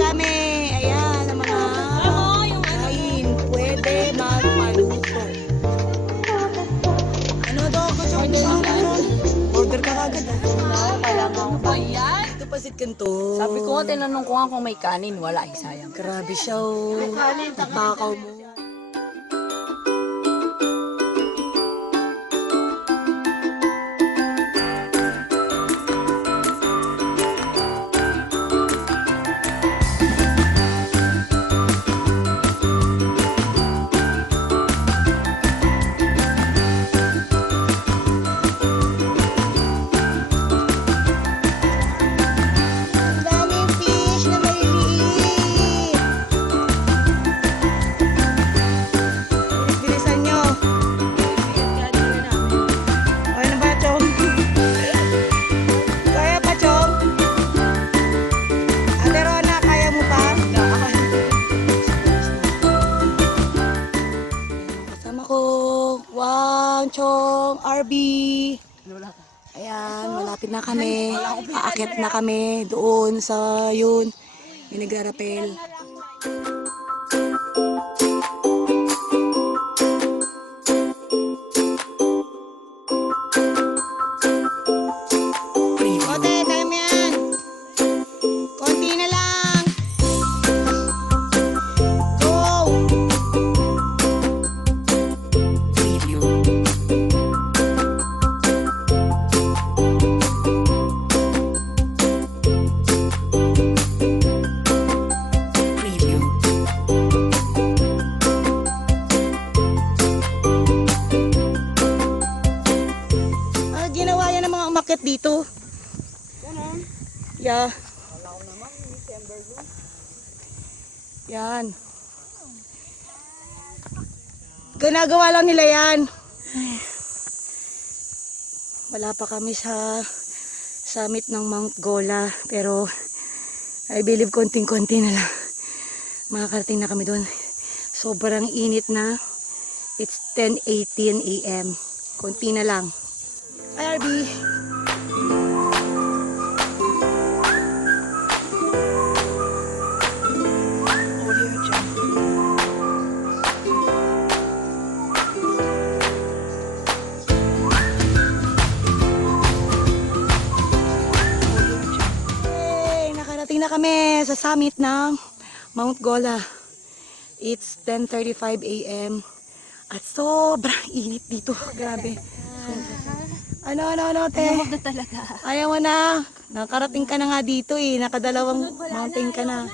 kami. Ayan, ang mga kain. Pwede magpaluto. Ano daw? Order ka kagad. Ito pasit kanto. Sabi ko nga, tinanong ko nga kung may kanin. Wala, sayang. Grabe siya, oh. Takaw mo. Chong, RB. Ayan, malapit na kami. Aakyat na kami doon sa yun. May nagrarapel. Ote, kaya mo yan. Konti na lang. Go! Ginawa yan ng mga umakyat dito. Yeah. Yan. Ginagawa lang nila yan. Wala pa kami sa summit ng Mount Gola. Pero I believe konting-konti na lang. Makakarating na kami doon. Sobrang init na. It's 10:18 AM. Konti na lang. IRB. Hey, nakarating na kami sa summit ng Mount Gola. It's 10:35 AM. At sobrang init dito. Grabe. Ano, te? Ayaw na talaga. Ayaw mo na. Nakarating ka na nga dito eh. Nakadalawang mountain ka na.